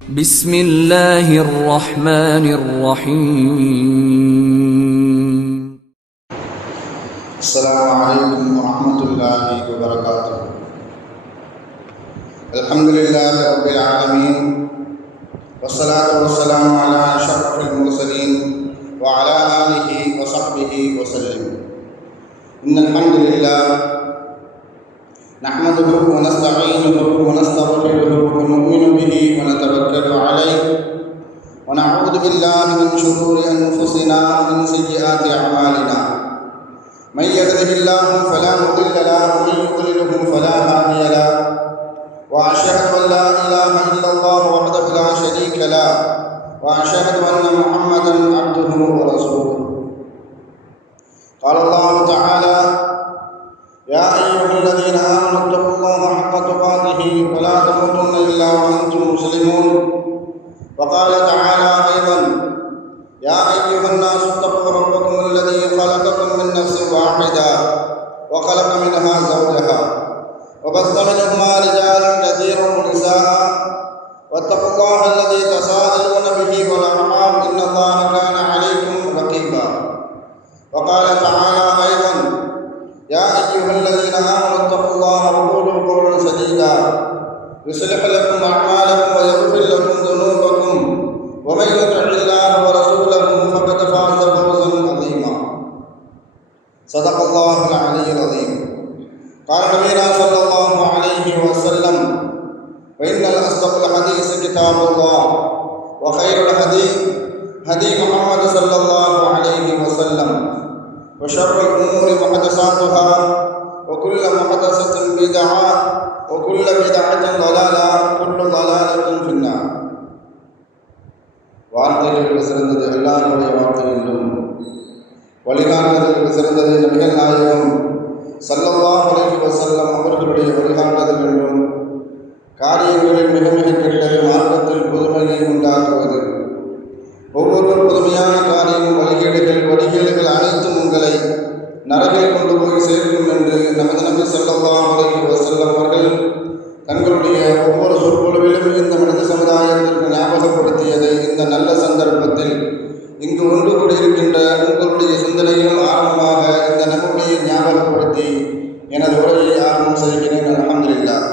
بسم الله الرحمن الرحيم. السلام عليكم ورحمة الله وبركاته. الحمد لله رب العالمين، والصلاة والسلام على أشرف المرسلين وعلى آله وصحبه وسلم. إن الحمد لله نحمده ونستعينه ونستغفره ونؤمن به ونتوكل عليه ونعوذ بالله من شرور أنفسنا ومن سيئات أعمالنا. من يهده الله فلا مضل له ومن يضلله فلا هادي له، وأشهد أن لا إله إلا الله وحده لا شريك له، وأشهد أن محمدا عبده ورسوله. قال الله تعالى: يا أيها الذين آمنوا اتقوا الله حق تقاته ولا تموتن إلا وأنتم مسلمون. وقال تعالى أيضا: يا أيها الناس اتقوا ربكم الذي خلقكم من نفس واحدة وخلق منها زوجها وبث منهما رجالا كثيرا ونساء، واتقوا الله الذي تساءلون به والأرحام إن الله كان عليكم رقيبا. وقال تعالى أيضا: يا أيها الذين آمنوا اتقوا الله وقولوا قولا سديدا يصلح لكم أعمالكم ويغفر لكم ذنوبكم، ومن يطع الله ورسوله فقد فاز فوزا عظيما. صدق الله العلي العظيم. قال نبينا صلى الله عليه وسلم: فإن الأصدق الحديث كتاب الله، وخير الهدي هدي محمد صلى الله عليه وسلم، وشر الأمور محدثاتها، وكل محدثة بدعة، وكل بدعة ضلالة، وكل ضلالة في النار. வார்த்தைகளுக்கு சிறந்தது எல்லாருடைய வார்த்தை என்றும், வழிகாட்டுதலுக்கு சிறந்தது நபிகள் நாயகம் ஸல்லல்லாஹு அலைஹி வஸல்லம் அவர்களுடைய வழிகாட்டுதல் என்றும், காரியங்களில் மிக மிக கெட்டது மார்க்கத்தில் புதுமையை உண்டாக்குவது, ஒவ்வொரு புதுமையான காரியமும் வழிகேடுகள் அனைத்தும் உங்களை நரகில் கொண்டு போய் சேர்க்கும் என்று நமது நபி ஸல்லல்லாஹு அலைஹி வஸல்லம் அவர்கள் தங்களுடைய ஒவ்வொரு சொற்பொழிவிலும் இந்த மனித சமுதாயத்திற்கு ஞாபகப்படுத்தியதை இந்த நல்ல சந்தர்ப்பத்தில் இங்கு ஒன்று கூடியிருக்கின்ற உங்களுடைய சிந்தனையிலும் ஆரம்பமாக இந்த நம்முடைய ஞாபகப்படுத்தி எனது உரையை ஆரம்பம் செய்கிறேன். அல்ஹம்துலில்லாஹ்.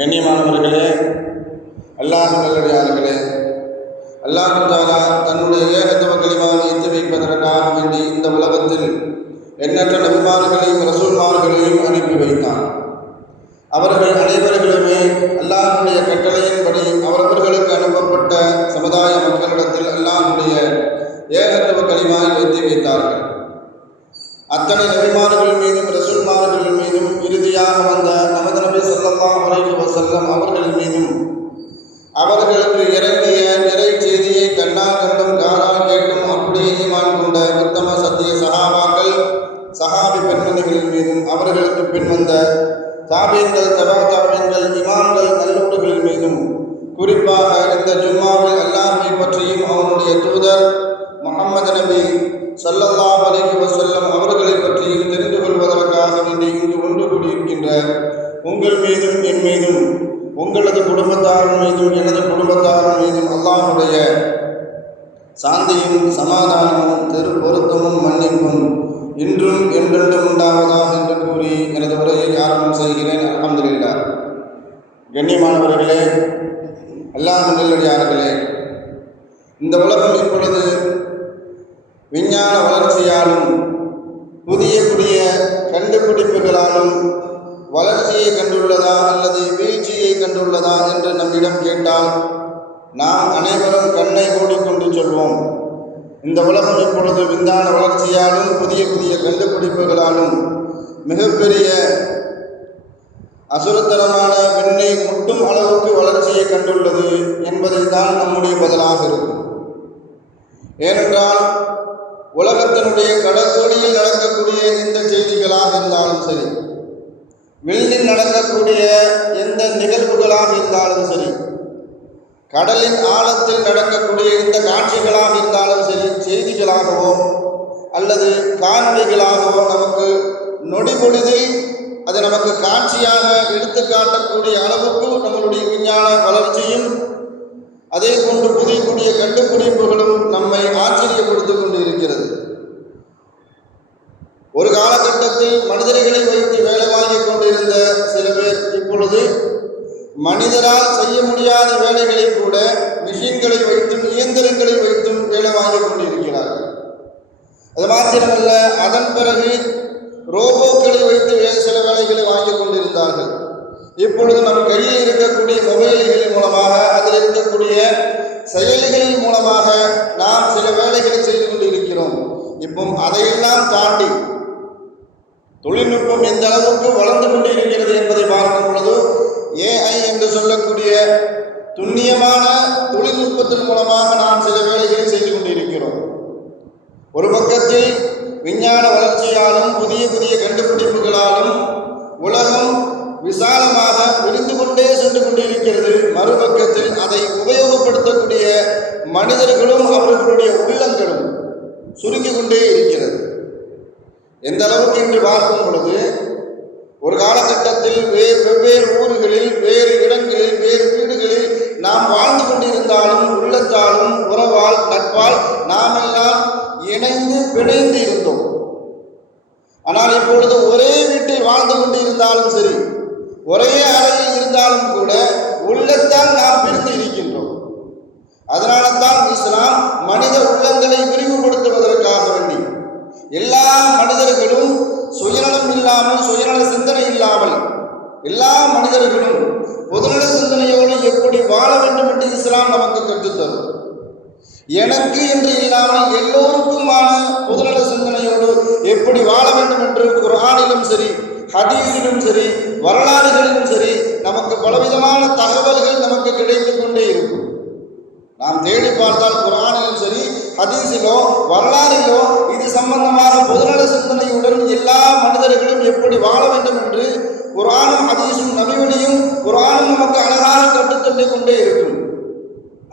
கண்ணியமானவர்களே, அல்லாஹ் நல்லடியார்களே, அல்லாஹ் தஆலா தன்னுடைய ஏகத்துவ கலிமாவை எத்தி வைப்பதற்காக வேண்டி இந்த உலகத்தில் எண்ணற்ற நபிமார்களையும் ரசூல்மார்களையும் அனுப்பி வைத்தான். அவர்கள் அனைவர்களுமே அல்லாஹ்வுடைய கட்டளையின்படி அவர்களுக்கு அனுப்பப்பட்ட சமுதாய மக்களிடத்தில் அல்லாஹ்வுடைய ஏகத்துவ கலிமாவை எத்தி வைத்தார்கள். அத்தனை நபிமார்கள் மீதும் ரசூல்மார்கள் மீதும் இறுதியாக வந்த நமது நபி ஸல்லல்லாஹு அலைஹி வஸல்லம் அவர்கள் மீதும் அவர்களுக்கு இறங்கிய இறை செய்தியை கண்ணால் கண்டும் காதால் கேட்டும் அப்படியே ஈமான் கொண்ட உத்தம சத்திய சஹாபாக்கள் சஹாபி பெண்மணிகளின் மீதும் அவர்களுக்கு பின் வந்த தாபீன்கள் தபாதாபீன்கள் இமாம்கள் நல்லோர்கள் மீதும் குறிப்பாக இந்த ஜும்மாவில் அல்லாஹ்வை பற்றியும் அவனுடைய தூதர் முஹம்மது நபி ஸல்லல்லாஹு அலைஹி வஸல்லம் அவர்களை பற்றியும் தெரிந்து கொள்வதற்காக வேண்டி இங்கு ஒன்று கூடியிருக்கின்ற உங்கள் மீதும் என் மீதும் உங்களது குடும்பத்தாரின் மீதும் எனது குடும்பத்தாரின் மீதும் அல்லாஹ்வுடைய சாந்தியும் சமாதானமும் பொருத்தமும் மன்னிப்பும் இன்றும் என்றென்றும் உண்டாவதாக என்று கூறி எனது உரையை ஆரம்பம் செய்கிறேன். அல்ஹம்துலில்லாஹ். கண்ணியமானவர்களே, அல்லாஹ் நல்லடியார்களே, இந்த உலகம் இப்பொழுது விஞ்ஞான வளர்ச்சியாலும் புதிய புதிய கண்டுபிடிப்புகளாலும் வளர்ச்சியை கண்டுள்ளதா அல்லது வீழ்ச்சியை கண்டுள்ளதா என்று நம்மிடம் கேட்டால் நாம் அனைவரும் கண்ணை மூடிக்கொண்டு சொல்வோம். இந்த உலகம் இப்பொழுது விஞ்ஞான வளர்ச்சியாலும் புதிய புதிய கண்டுபிடிப்புகளாலும் மிகப்பெரிய அசுரத்தனமான விண்ணை முட்டும் அளவுக்கு வளர்ச்சியை கண்டுள்ளது என்பதை தான் நம்முடைய பதிலாக இருக்கும். ஏனென்றால் உலகத்தினுடைய கடற்கோடியில் நடக்கக்கூடிய எந்த செய்திகளாக இருந்தாலும் சரி, விண்ணில் நடக்கக்கூடிய எந்த நிகழ்வுகளாக இருந்தாலும் சரி, கடலின் ஆழத்தில் நடக்கக்கூடிய இந்த காட்சிகளாக இருந்தாலும் சரி, செய்திகளாகவோ அல்லது காணொளிகளாகவோ நமக்கு நொடிபொழுதில் அது நமக்கு காட்சியாக எடுத்து காட்டக்கூடிய அளவுக்கு நம்மளுடைய விஞ்ஞான வளர்ச்சியும் அதே போன்று புதிய புதிய கண்டுபிடிப்புகளும் நம்மை ஆச்சரியப்படுத்திக் கொண்டு இருக்கிறது. ஒரு காலகட்டத்தில் மனிதர்களை வைத்து வேலை வாங்கிக் கொண்டிருந்த சில பேர் இப்பொழுது மனிதரால் செய்ய முடியாத வேலைகளை கூட மிஷின்களை வைத்தும் இயந்திரங்களை வைத்தும் வேலை வாங்கிக் கொண்டிருக்கிறார்கள். அது மாத்திரமல்ல, அதன் பிறகு ரோபோக்களை வைத்து சில வேலைகளை வாங்கிக் கொண்டிருந்தார்கள். இப்பொழுது நம் கையில் இருக்கக்கூடிய மொபைல்களின் மூலமாக, அதில் இருக்கக்கூடிய செயலிகளின் மூலமாக நாம் சில வேலைகளை செய்து கொண்டிருக்கிறோம். இப்போ அதையெல்லாம் தாண்டி தொழில்நுட்பம் எந்த அளவுக்கு வளர்ந்து கொண்டு இருக்கிறது என்பதை பார்க்கும் பொழுது ஏஐ என்று சொல்லக்கூடிய துல்லியமான தொழில்நுட்பத்தின் மூலமாக நாம் சில வேலைகளை செய்து கொண்டிருக்கிறோம். ஒரு பக்கத்தில் விஞ்ஞான வளர்ச்சியாலும் புதிய புதிய கண்டுபிடிப்புகளாலும் உலகம் விசாலமாக விரிந்து கொண்டே சென்று கொண்டிருக்கிறது. மறுபக்கத்தில் அதை உபயோகப்படுத்தக்கூடிய மனிதர்களும் அவர்களுடைய உள்ளங்களும் சுருங்கி கொண்டே இருக்கிறது. எந்த அளவுக்கு என்று பார்க்கும் பொழுது, ஒரு காலகட்டத்தில் வெவ்வேறு ஊர்களில், வேறு இடங்களில், வேறு வீடுகளில் நாம் வாழ்ந்து கொண்டிருந்தாலும் உள்ளத்தாலும் உறவால் நட்பால் நாம் எல்லாம் இணைந்து பிணைந்து இருந்தோம். ஆனால் இப்பொழுது ஒரே வீட்டில் வாழ்ந்து கொண்டிருந்தாலும் சரி, ஒரே அறையில் இருந்தாலும் கூட உள்ளத்தால் நாம் பிரிந்து இருக்கின்றோம். அதனால தான் இஸ்லாம் மனித உள்ளங்களை விரிவுபடுத்துவதற்காக வேண்டி எல்லா மனிதர்களும் சுயநலம் இல்லாமல், சுயநல சிந்தனை இல்லாமல் எல்லா மனிதர்களும் பொதுநல சிந்தனையோடு எப்படி வாழ வேண்டும் என்று இஸ்லாம் நமக்கு கற்றுத்தரும். எனக்கு என்று இல்லாமல் எல்லோருக்குமான பொதுநல சிந்தனையோடு எப்படி வாழ வேண்டும் என்று குர்ஆனிலும் சரி, ஹதீஸிலும் சரி, வரலாறுகளிலும் சரி நமக்கு பலவிதமான தகவல்கள் நமக்கு கிடைத்து கொண்டே இருக்கும். நாம் தேடி பார்த்தால் குர்ஆனிலும் சரி, ஹதீஸிலோ வரலாறிலோ இது சம்பந்தமாக பொதுநல சிந்தனையுடன் எல்லா மனிதர்களும் எப்படி வாழ வேண்டும் என்று குர்ஆனும் ஹதீஸும் நபிவழியும் குர்ஆனும் நமக்கு அழகாக கற்றுத்தந்து கொண்டே இருக்கும்.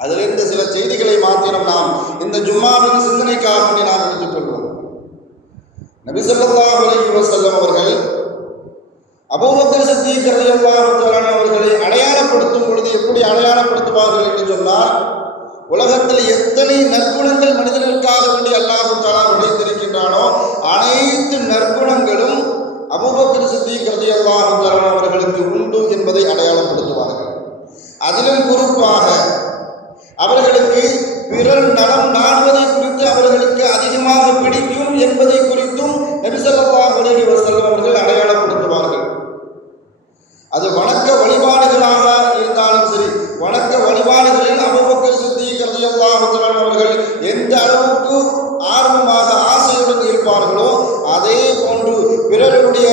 அதிலிருந்து சில செய்திகளை மாத்திரம் நாம் இந்த ஜும்மாவின் சிந்தனைக்காக நாம் எடுத்துக்கொள்வோம். நபி ஸல்லல்லாஹு அலைஹி வஸல்லம் அவர்கள் அபூபக்கர் சித்தீக் ரலியல்லாஹு தஆலா அவர்களை அடையாளப்படுத்தும் பொழுது எப்படி அடையாளப்படுத்துவார்கள் என்று சொன்னால், உலகத்தில் எத்தனை நற்குணங்கள் மனிதர்களுக்காக வேண்டி அல்லாஹ் தஆலா உடைத்திருக்கின்றானோ அனைத்து நற்குணங்களும் அபூபக்கர் சித்தீக் ரலியல்லாஹு தஆலா அவர்களுக்கு உண்டு என்பதை அடையாளப்படுத்துவார்கள். அதிலும் குறிப்பாக அவர்களுக்கு பிறர் நலம் நாடுவதை குறித்து அவர்களுக்கு அதிகமாக பிடிக்கும் என்பதை குறித்தும் நபி ஸல்லல்லாஹு அலைஹி வஸல்லம் அவர்கள் அடையாளப்படுத்துவார்கள். அது வணக்க வழிபாடுகளாக இருந்தாலும் சரி, வணக்க வழிபாடுகளில் அபூபக்கர் சித்தீக் ரலியல்லாஹு தஆலா அவர்கள் எந்த அளவுக்கு ஆர்வமாக ஆசையுடன் இருப்பார்களோ அதே போன்று பிறருடைய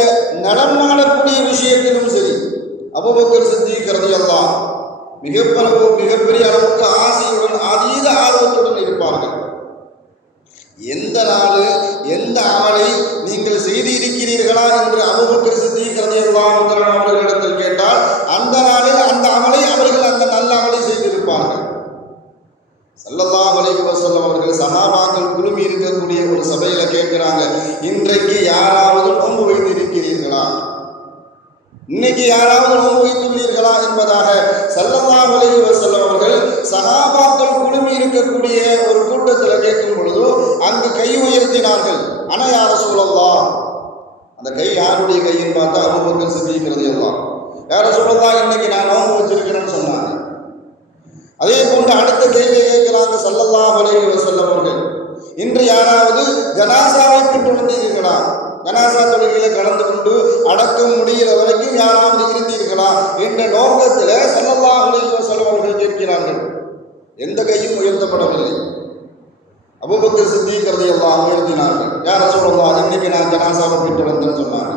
நலம் நாடக்கூடிய விஷயத்திலும் சரி அபூபக்கர் சித்தீக் ரலியல்லாஹு மிகப்பெரிய அளவுக்கு ஆசையுடன் அதீத ஆர்வத்துடன் இருப்பார்கள். எந்த நாள் எந்த அமலை நீங்கள் செய்திருக்கிறீர்களா என்று அபூபக்கர் சித்தீக் ரலியல்லாஹு தஆலா அவர்களிடத்தில் கேட்டால் அந்த நாளில் அந்த அமலை அவர்கள் அந்த நல்ல அமலை செய்திருப்பார்கள். ஸல்லல்லாஹு அலைஹி வஸல்லம் அவர்கள் சஹாபாக்கள் குழுமி இருக்கக்கூடிய ஒரு சபையில கேட்கிறாங்க, இன்றைக்கு யாராவது நோன்பு வைத்திருக்கிறீர்களா, இன்னைக்கு யாராவது நோன்பு வைத்துள்ளீர்களா என்பதாக ஸல்லல்லாஹு அலைஹி வஸல்லம் அவர்கள் சஹாபாக்கள் குழுமி இருக்கக்கூடிய ஒரு கூட்டத்தில் கேட்கும் பொழுது அங்கு கை உயர்த்தினார்கள். அன யா ரசூலல்லாஹ், அந்த கை யாருடைய கைன்னு பார்த்தா அபூபக்கர் சித்தீக் ரலியல்லாஹு யா ரசூலல்லாஹ் இன்னைக்கு நான் நோன்பு வச்சிருக்கிறேன்னு சொன்னாங்க. அதே போன்று அடுத்த கேள்வி கேட்கிறாங்க ஸல்லல்லாஹு அலைஹி வஸல்லம் அவர்கள், இன்று யாராவது ஜனாசாவை பெற்று வந்தீர்களா, ஜனாசா தொழுகையில கலந்து கொண்டு அடக்கம் முடிகிற வரைக்கும் யாராவது இருந்தீர்களா என்ற நோக்கத்தில் ஸல்லல்லாஹு அலைஹி வஸல்லம் அவர்கள் கேட்கிறார்கள். எந்த கையும் உயர்த்தப்படவில்லை. அபூபக்கர் சித்தீக் ரலியல்லாஹு உயர்த்தினார்கள். யா ரசூலல்லாஹ் இன்னைக்கு நான் ஜனாசாவை பெற்று வந்தேன்னு சொன்னாங்க.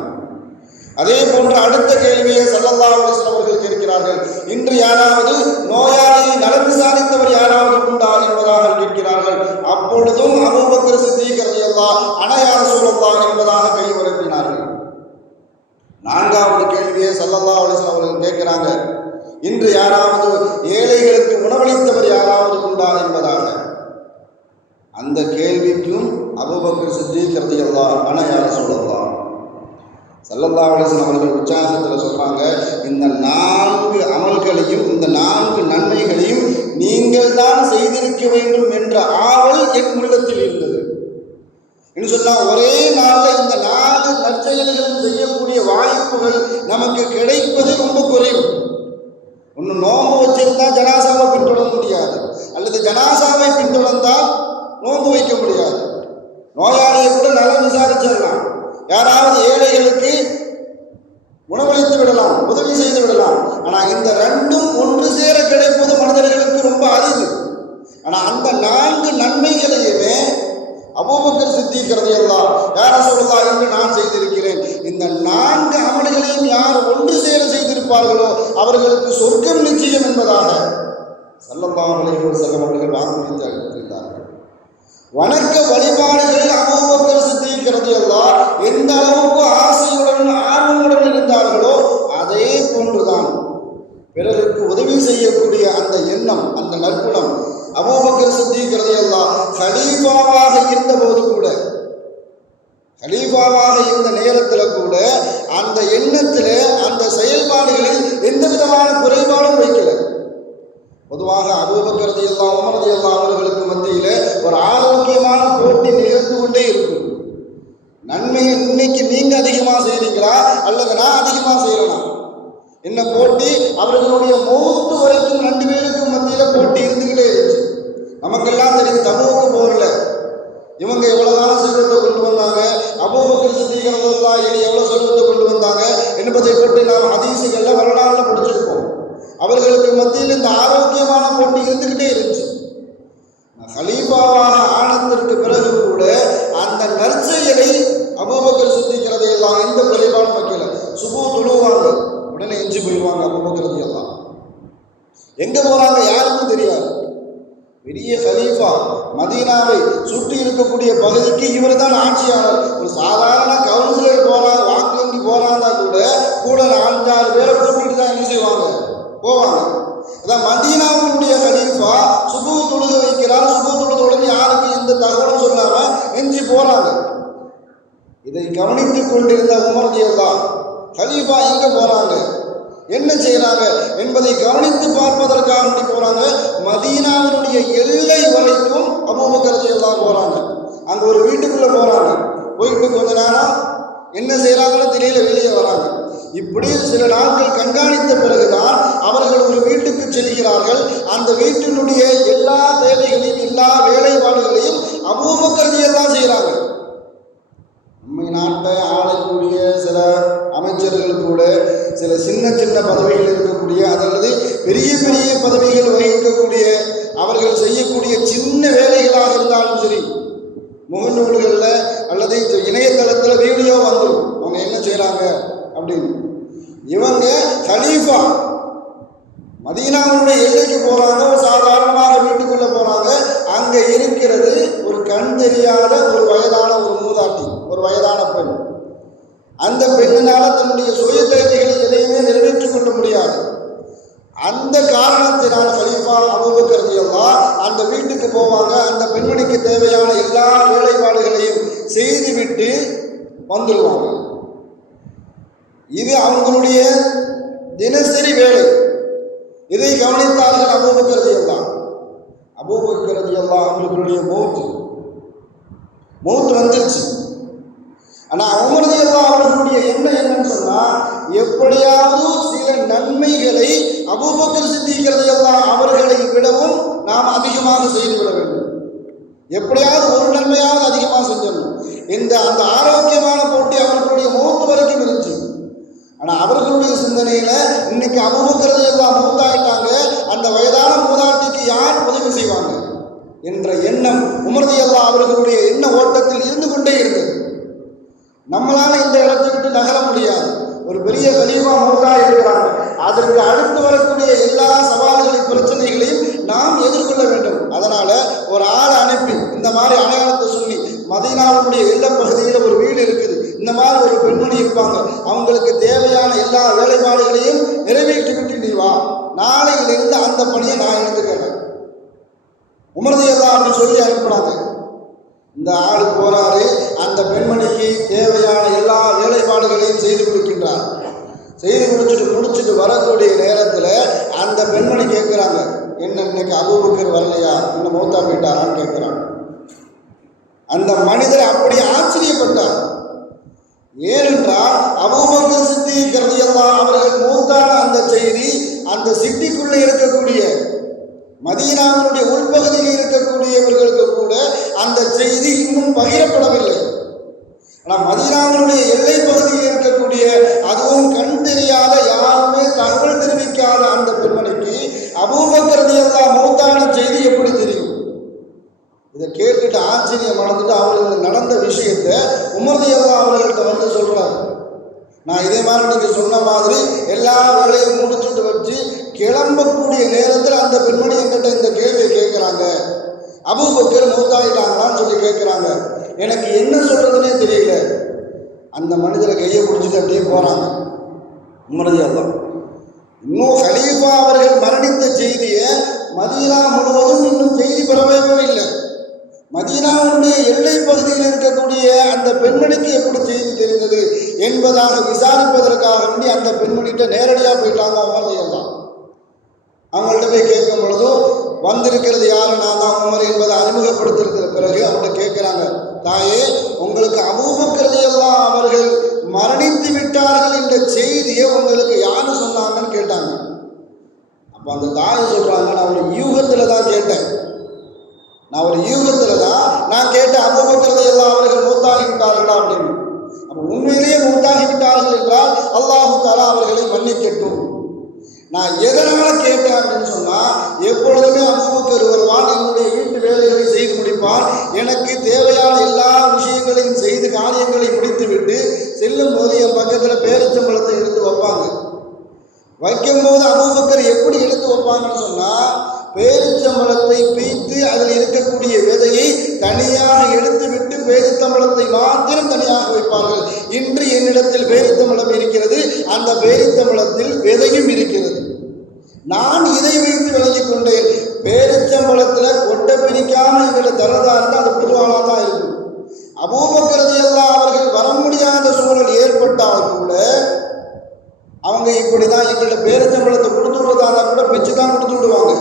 அதே போன்று அடுத்த கேள்வியை ஸல்லல்லாஹு அலைஹி வஸல்லம் அவர்கள் கேட்கிறார்கள், இன்று யாராவது நோயாளியை நலம் விசாரித்தவர் யாராவது உண்டா என்பதாக கேட்கிறார்கள். அப்பொழுதும் அபூபக்கர் சித்தீக் ரலியல்லாஹு அன யா ரசூலல்லாஹ் என்பதாக கை உயர்த்தினார்கள். நான்காவது கேள்வியை ஸல்லல்லாஹு அலைஹி வஸல்லம் அவர்கள் கேட்கிறாங்க, இன்று யாராவது ஏழைகளுக்கு உணவளித்தவர் யாராவது உண்டா என்பதாக. அந்த கேள்விக்கும் அபூபக்கர் சித்தீக் ரலியல்லாஹு அன யா ரசூலல்லாஹ் ஸல்லல்லாஹு அலைஹி வஸல்லம் அவர்கள் உற்சாகத்தில் சொல்றாங்க, இந்த 4 அமல்களையும் இந்த 4 நன்மைகளையும் நீங்கள் முடிக்க வேண்டும் என்ற ஆவல் என் உள்ளத்தில் இருந்தது. என்று சொன்னால் ஒரே நாளில் இந்த 4 நற்செயல்களும் செய்யக்கூடிய வாய்ப்புகள் நமக்கு கிடைப்பது ரொம்ப குறைவு. ஒன்று நோன்பு வச்சிருந்தா ஜனாசாவை பின்தொடர முடியாது, அல்லது ஜனாசாவை பின்தொடர்ந்தால் நோன்பு வைக்க முடியாது. நோயாளியை கூட நல்லா விசாரிச்சிடலாம், யாராவது ஏழைகளுக்கு உணவளித்து விடலாம், உதவி செய்து விடலாம். ஆனால் இந்த 2ம் ஒன்று சேர கிடைப்பது மனிதர்களுக்கு ரொம்ப அரிது. ஆனால் அந்த 4 நன்மைகளையுமே அபூபக்கர் சித்தீக் ரலியல்லாஹு யா ரசூலுல்லாஹ் என்று நான் செய்திருக்கிறேன். இந்த 4 அமல்களையும் யார் ஒன்று சேர செய்திருப்பார்களோ அவர்களுக்கு சொர்க்கம் நிச்சயம் என்பதாக ஸல்லல்லாஹு அலைஹி வஸல்லம் அவர்கள் வாக்குறுதி அளித்திருந்தார்கள். வணக்க வழிபாடுகளில் அபூபக்கர் சித்தீக் ரலியல்லாஹு எந்த அளவுக்கு ஆசையுடன் ஆர்வமுடன் இருந்தார்களோ அதே போன்றுதான் பிறருக்கு உதவி செய்யக்கூடிய அந்த எண்ணம், அந்த நற்குணம் அபூபக்கர் சித்தீக் ரலியல்லாஹு கலீஃபாவாக இருந்தபோது கூட, கலீஃபாவாக இருந்த நேரத்தில் கூட அந்த எண்ணத்தில், அந்த செயல்பாடுகளில் எந்த விதமான குறைபாடும் வைக்கல. பொதுவாக அபூபக்கர் ரலியல்லாஹு உமர் ரலியல்லாஹு அவர்களுக்கு மத்தியில் ஒரு ஆரோக்கியமான போட்டி நிகழ்ந்து கொண்டே இருக்கும். நன்மையை இன்னைக்கு நீங்க அதிகமாக செய்கிறீங்களா அல்லது நான் அதிகமாக செய்யறேனா என்ன போட்டி. அவர்களுடைய மௌத்து வரைக்கும் 2 பேருக்கும் மத்தியில் போட்டி இருந்துகிட்டே இருந்துச்சு. நமக்கெல்லாம் தெரியும், தபூக்கு போர்ல இவங்க எவ்வளவுதான செல்வத்தை கொண்டு வந்தாங்க, அபூபக்கர் சித்தீக் ரலியல்லாஹு எவ்வளவு செல்வத்தை கொண்டு வந்தாங்க என்பதை பற்றி நாம் ஹதீஸுகள்ல வரலாறுல படிச்சிருக்கோம். அவர்களுக்கு மத்தியில் இந்த ஆரோக்கியமான போட்டி இருந்துகிட்டே இருந்துச்சு. கலீஃபாவாக ஆனதற்கு பிறகு கூட அந்த நற்செயலை அபூபக்கர் சித்தீக் ரலியல்லாஹு எந்த குறைபாடும் வைக்கல. சுபூ தொழுவாங்க, உடனே எஞ்சி போயிடுவாங்க. அபூபக்கர் ரலியல்லாஹு எங்க போறாங்க யாருக்கும் தெரியாது. பெரிய கலீஃபா, மதீனாவை சுற்றி இருக்கக்கூடிய பகுதிக்கு இவர் தான் ஆட்சியாளர். ஒரு சாதாரண கவுன்சிலர் போறாங்க, வாக்கு வங்கி போறாங்க கூட 4-6 பேரை கூட்டிட்டு தான் என்ன செய்வாங்க, போவாங்க. அதான் மதீனாவுடைய கலீஃபா சுபூ தொழுக வைக்கிறார். சுபூ தொழுத உடனே யாருக்கு எந்த தகவலும் சொல்லாம எஞ்சி போறாங்க. இதை கவனித்துக் கொண்டிருந்த உமர் ரலியல்லாஹு கலீஃபா எங்க போறாங்க, என்ன செய்யறாங்க என்பதை கவனித்து பார்ப்பதற்காக வேண்டி போறாங்க. மதீனாவினுடைய எல்லை வரைக்கும் அபூபக்கர் ரலியல்லாஹு போறாங்க. அங்க ஒரு வீட்டுக்குள்ள போறாங்க. போயிட்டு கொஞ்ச நேரம் என்ன செய்யறாங்கன்னு தெரியல, வெளியே வராங்க. இப்படி சில நாட்கள் கண்காணித்த பிறகுதான் அவர்கள் ஒரு வீட்டுக்கு செல்கிறார்கள். அந்த வீட்டினுடைய எல்லா தேவைகளையும், எல்லா வேலைப்பாடுகளையும் அபூபக்கர் ரலியல்லாஹு செய்யறாங்க. நம்ம நாட்டை ஆளக்கூடிய சில அமைச்சர்கள் கூட சில சின்ன சின்ன பதவிகள் இருக்கக்கூடிய, அல்லது பெரிய பெரிய பதவிகள் வகிக்கக்கூடிய, அவர்கள் செய்யக்கூடிய சின்ன வேலைகளாக இருந்தாலும் சரி, முகநூல்களில் அல்லது இணையதளத்தில் வீடியோ வந்துடும் அவங்க என்ன செய்கிறாங்க அப்படின்னு. இவங்க கலீஃபா மதீனாவுடைய எல்லைக்கு போகிறாங்க, சாதாரணமாக வீட்டுக்குள்ளே போகிறாங்க. அங்கே இருக்கிறது ஒரு கண் தெரியாத ஒரு வயதான ஒரு மூதாட்டி, ஒரு வயதான பெண். அந்த பெண்ணினால தன்னுடைய சுய தேவைகளை எதையுமே நிறைவேற்றிக் கொள்ள முடியாது. அந்த காரணத்தினால் கலீஃபா அபூபக்கர் ரலியல்லாஹு அந்த வீட்டுக்கு போவாங்க. அந்த பெண்மணிக்கு தேவையான எல்லா வேலைப்பாடுகளையும் செய்துவிட்டு வந்துடுவாங்க. இது அவங்களுடைய தினசரி வேலை. இதை கவனித்தார்கள் அபூபக்கர் ரலியல்லாஹு. அபூபக்கர் ரலியல்லாஹு அவர்களுடைய மௌத் வந்துருச்சு. ஆனால் உமர் ரலியல்லாஹு அவர்களுடைய எண்ணம் என்னன்னு சொன்னால், எப்படியாவது சில நன்மைகளை அபூபக்கர் சித்தீக் ரலியல்லாஹு அவர்களை விடவும் நாம் அதிகமாக செய்துவிட வேண்டும். எப்படியாவது ஒரு நன்மையாவது அதிகமாக செஞ்சிடணும். அந்த ஆரோக்கியமான போட்டி அவர்களுடைய மௌத் வரைக்கும் இருந்துச்சு. ஆனால் அவர்களுடைய சிந்தனையில் இன்னைக்கு அபூபக்கர் ரலியல்லாஹு மௌத்தாயிட்டாங்க, அந்த வயதான மூதாட்டிக்கு யார் உதவி செய்வாங்க என்ற எண்ணம் உமர் ரலியல்லாஹு அவர்களுடைய எண்ண ஓட்டத்தில் இருந்து கொண்டே இருந்தது. நம்மளால இந்த இடத்தை விட்டு நகர முடியாது. ஒரு பெரிய கலீஃபா மௌத்தாய் இருக்கிறாங்க. அதற்கு அடுத்து வரக்கூடிய எல்லா சவால்களையும் பிரச்சனைகளையும் நாம் எதிர்கொள்ள வேண்டும். அதனால ஒரு ஆளை அனுப்பி இந்த மாதிரி அடையாளத்தை சொல்லி, மதீனாவுடைய எல்லை பகுதியில் ஒரு வீடு இருக்குது, இந்த மாதிரி ஒரு பெண்மணி இருப்பாங்க, அவங்களுக்கு தேவையான எல்லா வேலைப்பாடுகளையும் நிறைவேற்றி விட்டு நீ வா, நாளையிலிருந்து அந்த பணியை நான் எடுத்துக்கிறேன். உமர் ரலியல்லாஹு அப்படின்னு சொல்லி அனுப்புறாங்க. இந்த ஆள் போறாரு, அந்த பெண்மணிக்கு தேவையான எல்லா வேலைப்பாடுகளையும் செய்து கொடுக்கின்றார். செய்து முடிச்சுட்டு வரக்கூடிய நேரத்தில் அந்த பெண்மணி கேட்குறாங்க, என்ன இன்னைக்கு அபூபக்கர் வரலையா, என்ன மௌத்தா போயிட்டாரான்னு கேட்குறாங்க. அந்த மனிதர் அப்படி ஆச்சரியப்பட்டார். ஏனென்றால் அபூபக்கர் சித்திக் ரலியல்லாஹு அவர்கள் மௌத்தான அந்த செய்தி அந்த சிட்டிக்குள்ளே இருக்கக்கூடிய மதீனாவினுடைய உள்பகுதியில் இருக்கக்கூடியவர்களுக்கு கூட அந்த செய்தி இன்னும் பகிரப்படவில்லை. ஆனால் மதீனாவினுடைய எல்லை பகுதியில் இருக்கக்கூடிய அதுவும் கண் தெரியாத யாருமே தகவல் தெரிவிக்காத அந்த பெண்மணிக்கு அபூபக்கர் ரலியல்லாஹு மௌத்தான செய்தி எப்படி தெரியும்? இதை கேட்டுட்டு ஆச்சரியம் அடைஞ்சிட்டு அவர்களுக்கு நடந்த விஷயத்தை உமர் ரலியல்லாஹு அவர்கள்ட்ட வந்து சொல்றாங்க. நான் இதே மாதிரி நீங்கள் சொன்ன மாதிரி எல்லா வேலையும் முடிச்சுட்டு வச்சு கிளம்பக்கூடிய நேரத்தில் அந்த பெண்மணி என்கிட்ட இந்த கேள்வியை கேட்குறாங்க, அபூபக்கர் மௌத்தாயிட்டாங்களான்னு சொல்லி கேட்குறாங்க. எனக்கு என்ன சொல்றதுன்னே தெரியல. அந்த மனிதரை கையை பிடிச்சிட்டு அப்படியே போகிறாங்க. உமர் ரலியல்லாஹு இன்னும் கலீஃபா அவர்கள் மரணித்த செய்தியை மதீனா முழுவதும் இன்னும் செய்தி பெறவே இல்லை. மதீனாவுடைய எல்லை பகுதியில் இருக்கக்கூடிய அந்த பெண்மணிக்கு எப்படி செய்தி தெரிந்தது என்பதாக விசாரிப்பதற்காக வேண்டி அந்த பெண்மணிகிட்ட நேரடியாக போயிட்டாங்க. உமர் ரலியல்லாஹு அவங்கள்ட்ட போய் கேட்கும் பொழுதும் வந்திருக்கிறது யாரு, நான் தான் உமர் என்பதை அறிமுகப்படுத்திருக்கிற பிறகு அவங்கள்ட்ட கேட்குறாங்க, தாயே உங்களுக்கு அபூபக்கர் ரலியல்லாஹு அவர்கள் மரணித்து விட்டார்கள் என்ற செய்தியை உங்களுக்கு யாரு சொன்னாங்கன்னு கேட்டாங்க. அப்போ அந்த தாய் சொல்கிறாங்க, நான் ஒரு யூகத்தில் தான் கேட்டேன். நான் கேட்டேன் அபூபக்கர் ரலியல்லாஹு அவர்கள் மௌத்தாகிவிட்டார்களா அப்படின்னு. அப்போ உண்மையிலேயே மௌத்தாகிவிட்டார்கள் என்றால் அல்லாஹு தஆலா அவர்களை மன்னிக்கட்டும். நான் எதனால் கேட்டேன் அப்படின்னு சொன்னால், எப்பொழுதுமே அபூபக்கர் வருவான், என்னுடைய வீட்டு வேலைகளை செய்து முடிப்பார், எனக்கு தேவையான எல்லா விஷயங்களையும் செய்து காரியங்களை முடித்து விட்டு செல்லும் போது என் பக்கத்தில் பேரிச்சம்பழத்தை எடுத்து வைப்பாங்க. வைக்கும்போது அபூபக்கர் எப்படி எடுத்து வைப்பாங்கன்னு சொன்னால், பேரிச்சம்பழத்தை பீத்து அதில் இருக்கக்கூடிய விதையை தனியாக எடுத்து விட்டு பேரித்தம்பழத்தை மாத்திரம் தனியாக வைப்பார்கள். இன்று என்னிடத்தில் பேரித்தம்பழம் இருக்கிறது, அந்த பேரித்தம்பழத்தில் விதையும் இருக்கிறது. நான் இதை வைத்து விளங்கிக் கொண்டேன். பேரிச்சம்பழத்தில் கொட்டை பிரிக்காமல் எங்களை தரதா இருந்தால் அது பொதுவாக தான் இருக்கும். அபூபக்கர் ரலியல்லாஹு அவர்கள் வர முடியாத சூழல் ஏற்பட்டால் கூட அவங்க இப்படி தான் எங்கள்கிட்ட பேரிச்சம்பழத்தை கொடுத்து விடுறதா கூட பிச்சு தான் கொடுத்து விடுவாங்க.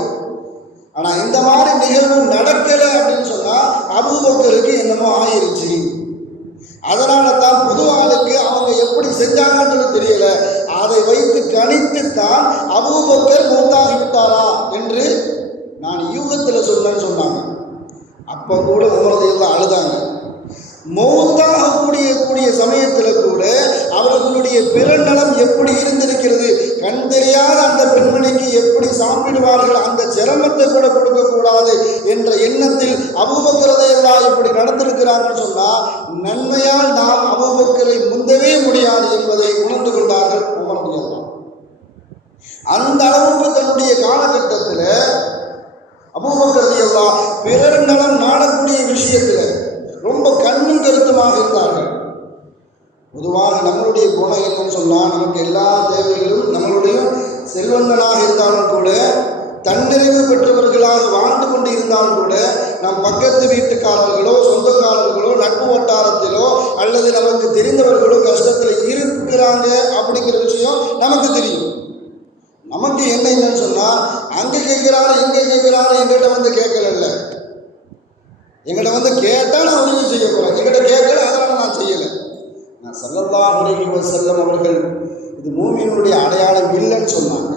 ஆனால் இந்த மாதிரி நிகழ்வு நடக்கலை அப்படின்னு சொன்னால் அபூபக்கருக்கு என்னமோ ஆயிருச்சு. அதனால தான் புது ஆளுக்கு அவங்க எப்படி செஞ்சாங்கன்னு தெரியல, அதை வைத்து கணித்துத்தான் அபூபக்கர் மௌத்தாகிவிட்டாரா என்று நான் யூகத்தில் சொன்னாங்க. அப்போ கூட உமர் ரலியல்லாஹு அழுதாங்க. மௌத்தாகக்கூடிய சமயத்தில் கூட அவர்களுடைய பிறநலம் எப்படி இருந்திருக்கிறது, கண் தெரியாத அந்த பெண்மணிக்கு எப்படி சாப்பிடுவார்கள், அந்த சிரமத்தை கூட கொடுக்கக்கூடாது என்ற எண்ணத்தில் அபூபக்கர் ரலியல்லாஹு இப்படி நடந்திருக்கிறாங்கன்னு சொன்னால் நன்மையால் நாம் அபூபக்கரை முந்தவே முடியாது என்பதை உணர்ந்து கொண்டார்கள் உமர் ரலியல்லாஹு. அந்த அளவுக்கு தன்னுடைய காலகட்டத்தில் அபூபக்கர் ரலியல்லாஹு பிறர் நலம் நாடக்கூடிய விஷயத்தில் ரொம்ப கண்ணும் கருத்துமாக இருந்தார்கள். பொதுவாக நம்மளுடைய குணம் என்னன்னு சொன்னால், நமக்கு எல்லா தேவைகளும் நம்மளுடைய செல்வங்களாக இருந்தாலும் கூட, தன்னிறைவு பெற்றவர்களாக வாழ்ந்து கொண்டு இருந்தாலும் கூட, நம் பக்கத்து வீட்டுக்காரர்களோ சொந்தக்காரர்களோ நட்பு வட்டாரத்திலோ அல்லது நமக்கு தெரிந்தவர்களோ கஷ்டத்தில் இருக்கிறாங்க அப்படிங்கிற விஷயம் நமக்கு தெரியும். நமக்கு என்னன்னு சொன்னால், அங்கே கேட்குறாரு இங்கே கேட்குறாரு, எங்கிட்ட வந்து கேட்கல, எங்கிட்ட வந்து கேட்டால் நான் உதவி செய்ய போகிறேன், எங்கிட்ட கேட்கல அதனால் நான் செய்யலை. நான் ஸல்லல்லாஹு அலைஹி வஸல்லம் அவர்கள் இது மூமினுடைய அடையாளம் இல்லைன்னு சொன்னாங்க.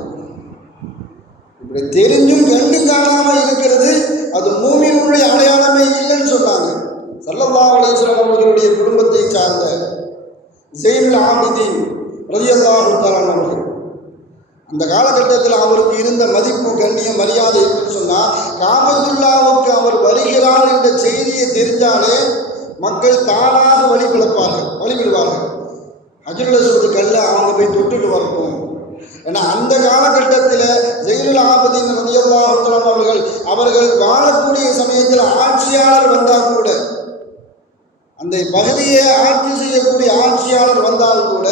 இப்படி தெரிஞ்சும் கண்டு காணாமல் இருக்கிறது அது மூமினுடைய அடையாளமே இல்லைன்னு சொன்னாங்க. ஸல்லல்லாஹு அலைஹி வஸல்லம் அவர்களுடைய குடும்பத்தை சார்ந்த ஸைனுல் ஆபிதீன் ரலியல்லாஹு தஆலா அவர்கள் அந்த காலகட்டத்தில் அவருக்கு இருந்த மதிப்பு கண்ணியம் மரியாதை என்று சொன்னால், காபத்துல்லாவுக்கு அவர் வருகிறார் என்ற செய்தியை தெரிஞ்சாலே மக்கள் தானாக வழிவிடுவார்கள். ஹஜ்ருல் அஸ்வத் கல்ல அவங்க போய் தொட்டுட்டு வரணும். ஏன்னா அந்த காலகட்டத்தில் ஸைனுல் ஆபிதீன் ரலியல்லாஹு தஆலா அவர்கள் வாழக்கூடிய சமயத்தில் ஆட்சியாளர் வந்தால் கூட, அந்த பகுதியை ஆட்சி செய்யக்கூடிய ஆட்சியாளர் வந்தால் கூட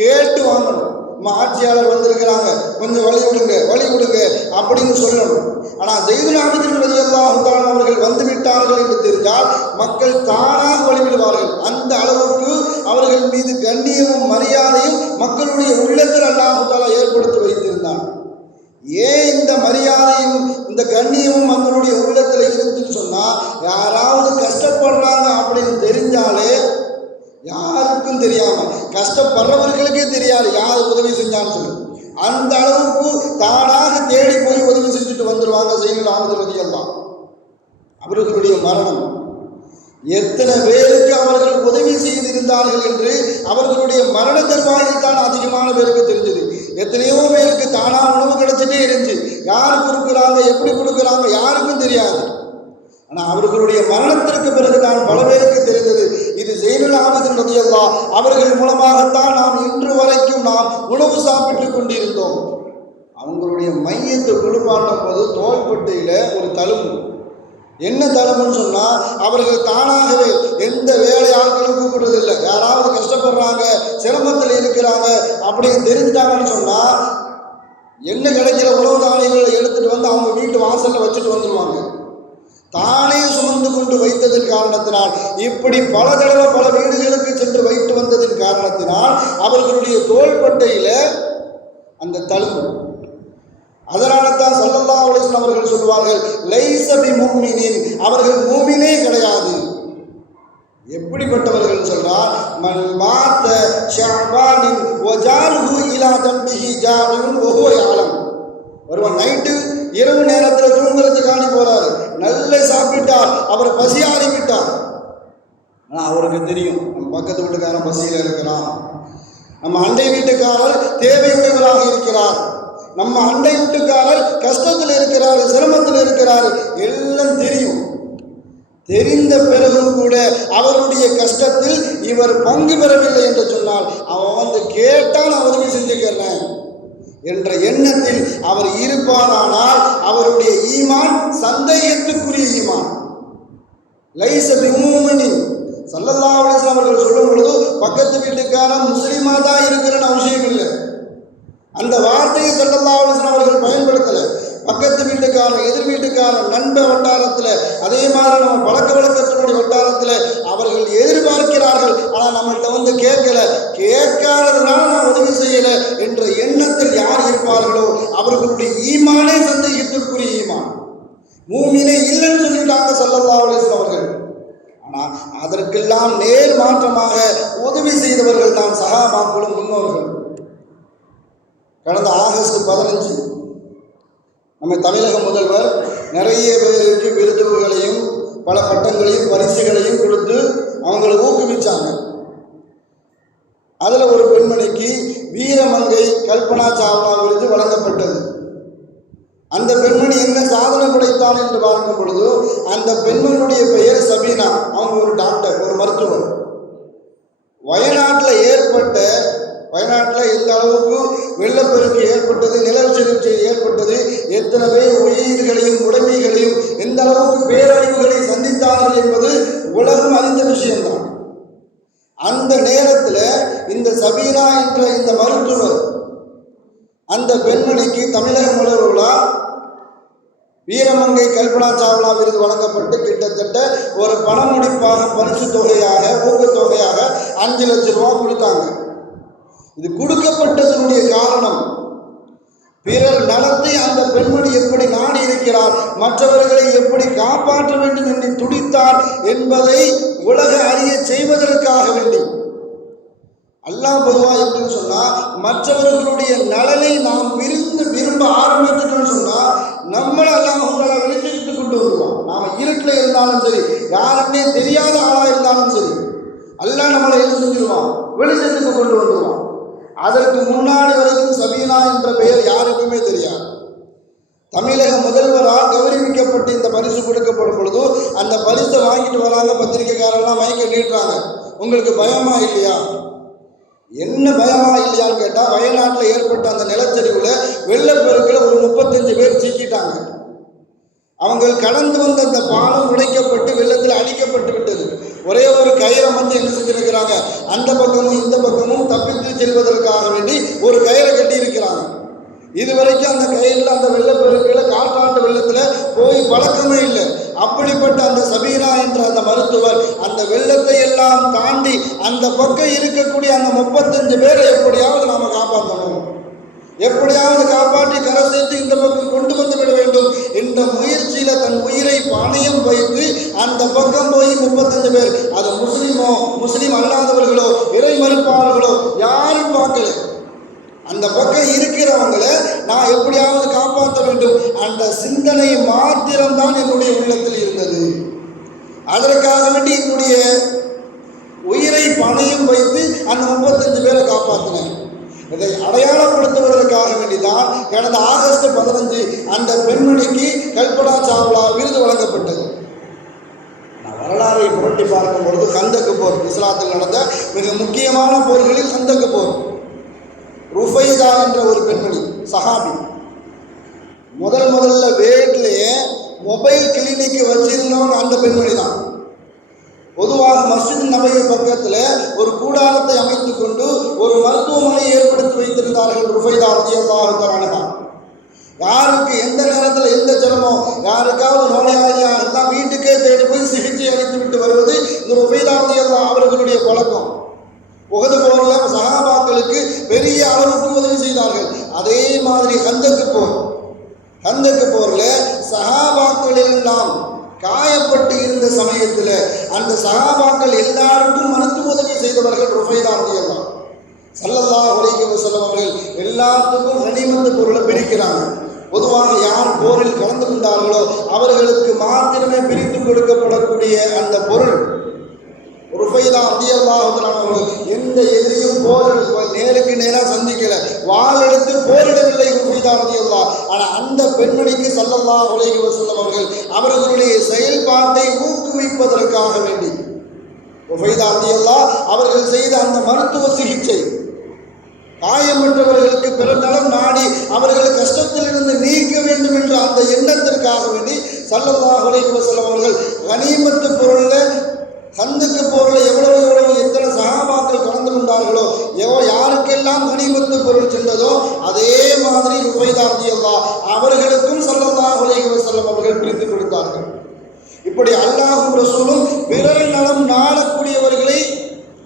கேட்டு வாங்கணும். ஆட்சியாளர் வந்திருக்கிறாங்க, கொஞ்சம் வழி விடுங்க அப்படின்னு சொல்லணும். ஆனால் ஸைனுல் ஆபிதீன் ரலியல்லாஹு தஆலா அவர்கள் வந்து விட்டார்கள் என்று தெரிஞ்சால் மக்கள் தானாக வழிவிடுவார்கள். அந்த அளவுக்கு அவர்கள் மீது கண்ணியமும் மரியாதையும் மக்களுடைய உள்ளத்தில் அல்லாஹ் தஆலா ஏற்படுத்தி வைத்திருந்தார். ஏன் இந்த மரியாதையும் இந்த கண்ணியமும் மக்களுடைய உள்ளத்தில் கஷ்டப்படுறவர்களுக்கே தெரியாது யார் உதவி செஞ்சான்னு சொல்லி. அந்த அளவுக்கு தானாக தேடி போய் உதவி செஞ்சுட்டு வந்துடுவாங்க ஜைனுல் ஆபிதீன் ரலியல்லாஹு. அவர்களுடைய மரணம் எத்தனை பேருக்கு அவர்கள் உதவி செய்திருந்தார்கள் என்று அவர்களுடைய மரண தருவாயில் தான் அதிகமான பேருக்கு தெரிஞ்சது. எத்தனையோ பேருக்கு தானா உணவு கிடைச்சிட்டே இருந்துச்சு. யார் கொடுக்குறாங்க, எப்படி கொடுக்குறாங்க யாருக்கும் தெரியாது. ஆனால் அவர்களுடைய மரணத்திற்கு பிறகுதான் பல பேருக்கு தெரிந்தது, இது ஜைனுல் ஆபிதீன் ரலியல்லாஹு அவர்கள் மூலமாகத்தான் நாம் இன்று வரைக்கும் நாம் உணவு சாப்பிட்டு கொண்டிருந்தோம். அவங்களுடைய மையத்தை குளிப்பாட்டும் போது தோள்பட்டையில் ஒரு தழும்பு. என்ன தழும்புன்னு சொன்னால், அவர்கள் தானாகவே எந்த வேலை ஆட்களும் கூப்பிடுறதில்லை. யாராவது கஷ்டப்படுறாங்க, சிரமத்தில் இருக்கிறாங்க அப்படின்னு தெரிஞ்சுட்டாங்கன்னு சொன்னால் என்ன கிடைக்கிற உணவு தானியங்களை எடுத்துகிட்டு வந்து அவங்க வீட்டு வாசலில் வச்சுட்டு வந்துடுவாங்க. தானே சுமந்து கொண்டு வைத்ததன் காரணத்தினால், இப்படி பல தடவை பல வீடுகளுக்கு சென்று வைத்து வந்ததன் காரணத்தினால் அவர்களுடைய தோள்பட்டையில் அந்த தழும்பு. அதனால தான் ஸல்லல்லாஹு அலைஹி வஸல்லம் அவர்கள் சொல்வார்கள், லைஸ பிமுஃமினின், அவர்கள் மூமினே கிடையாது. எப்படிப்பட்டவர்கள் சொல்றார், மன் மாத ஷஅபானின் வஜாலுஹு இலா தம்பிஹி ஜாமின் வஹுவ யஅலம். ஒருவன் நைட்டு இரவு நேரத்தில் தூங்குறதுக்காண்டி போறாரு, நல்ல சாப்பிட்டார், அவர் பசியாறி விட்டார். ஆனால் அவருக்கு தெரியும் நம்ம பக்கத்து வீட்டுக்காரன் பசியில் இருக்கிறான், நம்ம அண்டை வீட்டுக்காரர் தேவையுடையவராக இருக்கிறார், நம்ம அண்டை வீட்டுக்காரர் கஷ்டத்தில் இருக்கிறாரு, சிரமத்தில் இருக்கிறாரு, எல்லாம் தெரியும். தெரிந்த பிறகும் கூட அவருடைய கஷ்டத்தில் இவர் பங்கு பெறவில்லை என்று சொன்னால், அவன் வந்து கேட்டால் நான் உதவி செஞ்சுக்கிறேன் என்ற எண்ணத்தில் அவர் இருப்பாரானால் அவருடைய ஈமான் சந்தேகத்துக்குரிய ஈமான். லைஸ பிமுஃமினின் ஸல்லல்லாஹு அலைஹி வஸல்லம் அவர்கள் சொல்லும் பொழுது பக்கத்து வீட்டுக்காரன் முஸ்லீமா தான் இருக்கிறன்னு அவசியம் இல்லை. அந்த வார்த்தையை ஸல்லல்லாஹு அலைஹி வஸல்லம் அவர்கள் பயன்படுத்தலை. பக்கத்து வீட்டுக்காரன், எதிர் வீட்டுக்காரன், நண்ப வட்டாரத்தில், அதே மாதிரி நம்ம பழக்க வழக்கத்தினுடைய வட்டாரத்தில் அவர்கள் எதிர்பார்க்கிறார்கள். ஆனால் நம்மள்கிட்ட வந்து கேட்கல, கேட்காததுனால நான் உதவி செய்யலை என்ற எண்ணத்தில் யார் இருப்பார்களோ அவர்களுடைய ஈமானே சந்தேகத்திற்குரிய ஈமான். மூமினே இல்லைன்னு சொல்லிட்டாங்க ஸல்லல்லாஹு அலைஹி வஸல்லம் அவர்கள். ஆனால் அதற்கெல்லாம் நேர் மாற்றமாக உதவி செய்தவர்கள் தான் சஹாபாக்களும் முன்னோர்கள். கடந்த ஆகஸ்ட் 15 நம்ம தமிழக முதல்வர் நிறைய பேருக்கு விருதுகளையும் பல பட்டங்களையும் பரிசுகளையும் கொடுத்து அவங்களை ஊக்குவிச்சாங்க. அதில் ஒரு பெண்மணிக்கு வீரமங்கை கல்பனா சாவ்லா விருது வழங்கப்பட்டது. அந்த பெண்மணி என்ன சாதனை படைத்தான் என்று பார்க்கும் பொழுது அந்த பெண்மணியுடைய பெயர் சபீனா. அவங்க ஒரு டாக்டர், ஒரு மருத்துவர். வயநாட்டில் எந்த அளவுக்கு வெள்ளப்பெருக்கு ஏற்பட்டது, நிலச்சரிவு ஏற்பட்டது, எத்தனை பேர் உயிர்களையும் உடைமைகளையும் எந்த அளவுக்கு பேரழிவுகளை சந்தித்தார்கள் என்பது உலகம் அறிந்த விஷயம்தான். அந்த நேரத்தில் இந்த சபீனா என்ற இந்த மருத்துவர் அந்த பெண்மணிக்கு தமிழக முதல்வர்களா வீரமங்கை கல்பனா சாவ்லா விருது வழங்கப்பட்டு கிட்டத்தட்ட ஒரு பணமுடிப்பாக பரிசு தொகையாக ஊக்கத்தொகையாக 5 லட்சம் ரூபா கொடுத்தாங்க. இது கொடுக்கப்பட்டதனுடைய காரணம், பிறர் நடத்தி அந்த பெண்மணி எப்படி நாடி இருக்கிறார், மற்றவர்களை எப்படி காப்பாற்ற வேண்டும் என்று துடித்தார் என்பதை உலக அறிய செய்வதற்காக வேண்டி. அல்லாஹ் பொதுவாக எப்படின்னு சொன்னால், மற்றவர்களுடைய நலனை நாம் விரும்ப ஆரம்பித்துட்டோம்னு சொன்னால் நம்மளை அல்லாஹ் வெளிச்செடுத்து கொண்டு வருவான். நாம் இருட்டில் இருந்தாலும் சரி, யாருன்னே தெரியாத ஆளாக இருந்தாலும் சரி, அல்லாஹ் நம்மளை என்ன செஞ்சிருவான், வெளிச்சத்துக்கு கொண்டு வந்துடுவான். அதற்கு முன்னாடி வரைக்கும் சபீனா என்ற பெயர் யாருக்குமே தெரியாது. தமிழக முதல்வரால் கௌரவிக்கப்பட்டு இந்த பரிசு கொடுக்கப்படும் பொழுது அந்த பரிசை வாங்கிட்டு வராங்க, பத்திரிகைக்காரெல்லாம் மைக்க நீட்டுறாங்க. உங்களுக்கு பயமா இல்லையா? என்ன பயமா இல்லையான்னு கேட்டால், வயநாட்டில் ஏற்பட்ட அந்த நிலச்சரிவில் வெள்ளப்பெருக்கில் ஒரு 35 பேர் சிக்கிட்டாங்க. அவங்க கடந்து வந்த அந்த பாலம் உடைக்கப்பட்டு வெள்ளத்தில் அடிக்கப்பட்டு விட்டது. ஒரே ஒரு கயிறை வந்து என்ன செஞ்சிருக்கிறாங்க, அந்த பக்கமும் இந்த பக்கமும் தப்பித்து செல்வதற்காக வேண்டி ஒரு கயிறை கட்டி இருக்கிறாங்க. இதுவரைக்கும் அந்த கயிறில் அந்த வெள்ளப்பெருக்கில் காற்றாண்டு வெள்ளத்தில் போய் பழக்கமே இல்லை. அப்படிப்பட்ட அந்த சபீனா என்ற அந்த மருத்துவர் அந்த வெள்ளத்தை எல்லாம் தாண்டி அந்த பக்கம் இருக்கக்கூடிய அந்த 35 பேரை எப்படியாவது நாம் காப்பாற்றணும், எப்படியாவது காப்பாற்றி கரை சேர்த்து இந்த பக்கம் கொண்டு வந்து விட வேண்டும் என்ற முயற்சியில் தன் உயிரை பாணியம் வைத்து அந்த பக்கம் போய் 35 பேர், அது முஸ்லீமோ முஸ்லீம் அல்லாதவர்களோ இறை மறுப்பாளர்களோ வேண்டும் அந்த சிந்தனை மாத்திரம்தான் என்னுடைய உள்ளத்தில் இருந்தது. அதற்காக வேண்டி என்னுடைய உயிரை பணையும் வைத்து அந்த 35 பேரை காப்பாற்றினேன். இதை அடையாளப்படுத்துவதற்காக வேண்டிதான் கடந்த ஆகஸ்ட் 15 அந்த பெண்மணிக்கு கல்பனா சாவ்லா விருது வழங்கப்பட்டது. வரலாறை புரட்டி பார்க்கும் பொழுது கந்தக்கு போர் இஸ்லாத்தில் நடந்த மிக முக்கியமான போர்களில் கந்தக்கு போர். ருஃபைதா என்ற ஒரு பெண்மணி சஹாபி முதல்ல வீட்டிலேயே மொபைல் கிளினிக் வச்சிருந்தவங்க அந்த பெண்மணி தான். பொதுவாக மஸ்ஜித் நபவி பக்கத்தில் ஒரு கூடாரத்தை அமைத்துக் கொண்டு ஒரு மருத்துவமனை ஏற்படுத்தி வைத்திருந்தார்கள். ருஃபைதா ரலியல்லாஹு அன்ஹா யாருக்கு எந்த நேரத்தில் எந்த சிரமம், யாருக்காவது நோயாளியாக இருந்தால் வீட்டுக்கே தேடி போய் சிகிச்சை அளித்து விட்டு வருவது இந்த ருஃபைதா ரலியல்லாஹு அவர்களுடைய பழக்கம். உஹது போரில் சஹாபாக்களுக்கு பெரிய அளவுக்கு உதவி செய்தார்கள். அதே மாதிரி கந்தக்கு போரில் சஹாபாக்கள் எல்லாம் காயப்பட்டு இருந்த சமயத்தில் அந்த சஹாபாக்கள் எல்லாருக்கும் மருத்துவ உதவி செய்தவர்கள் ருஃபைதா ரலியல்லாஹு ஸல்லல்லாஹு அலைஹி வஸல்லம் அவர்கள் எல்லாத்துக்கும் கனிமத்து பொருளை பிரிக்கிறாங்க. பொதுவாக யார் போரில் கலந்து கொண்டார்களோ அவர்களுக்கு மாத்திரமே பிரித்து கொடுக்கப்படக்கூடிய அந்த பொருள் ருஃபைதா ரலியல்லாஹு அவர்கள் எந்த எதிரியும் நேருக்கு நேராக சந்திக்கல, வாள் எடுத்து போரிடவில்லை ருஃபைதா ரலியல்லாஹு. ஆனால் அந்த பெண்மணிக்கு ஸல்லல்லாஹு அலைஹி வஸல்லம் அவர்களுடைய செயல்பாட்டை ஊக்குவிப்பதற்காக வேண்டி ருஃபைதா ரலியல்லாஹு அவர்கள் செய்த அந்த மருத்துவ சிகிச்சை, காயமற்றவர்களுக்கு பிறநலம் நாடி அவர்கள் கஷ்டத்திலிருந்து நீக்க வேண்டும் என்ற அந்த எண்ணத்திற்காக வேண்டி ஸல்லல்லாஹு அலைஹி வஸல்லம் அவர்கள் கனிமத்து பொருளில் கந்தக்கு போரில் எவ்வளவு எத்தனை சஹாபாக்கள் கலந்து கொண்டார்களோ யாருக்கெல்லாம் கனிமத்து பொருள் சென்றதோ அதே மாதிரி ருஃபைதா ரலியல்லாஹு அவர்களுக்கும் ஸல்லல்லாஹு அலைஹி வஸல்லம் அவர்கள் பிரித்து கொடுத்தார்கள். இப்படி அல்லாஹ்வும் ரசூலும் பிறர் நலம் நாடக்கூடியவர்களை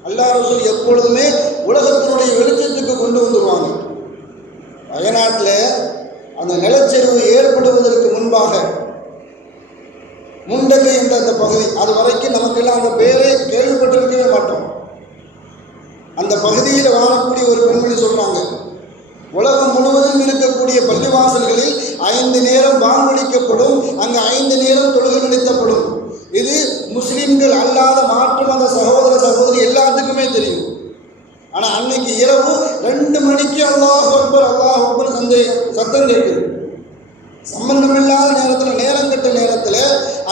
அல்லாஹ் ரசூல் எப்பொழுதுமே உலகத்தினுடைய வெளிச்சத்துக்கு கொண்டு வந்துடுவாங்க. வயநாட்டில் அந்த நிலச்சரிவு ஏற்படுவதற்கு முன்பாக முண்டகை என்ற அந்த பகுதி, அது வரைக்கும் நமக்கெல்லாம் அந்த பேரை கேள்விப்பட்டிருக்கவே மாட்டோம். அந்த பகுதியில் வாழக்கூடிய ஒரு பெண்மணி சொல்றாங்க, உலகம் முழுவதும் இருக்கக்கூடிய பள்ளிவாசல்களில் 5 நேரம் வாங்கொலிக்கப்படும், அங்கு 5 நேரம் தொழுகை நடத்தப்படும். இது முஸ்லிம்கள் அல்லாத மாற்று மத சகோதர சகோதரி எல்லாத்துக்குமே தெரியும். ஆனால் அன்னைக்கு இரவு 2 மணிக்கு அல்லாஹ் அக்பர் சத்தம் கேட்குது. சம்பந்தமில்லாத நேரத்தில், நேரங்கட்ட நேரத்தில்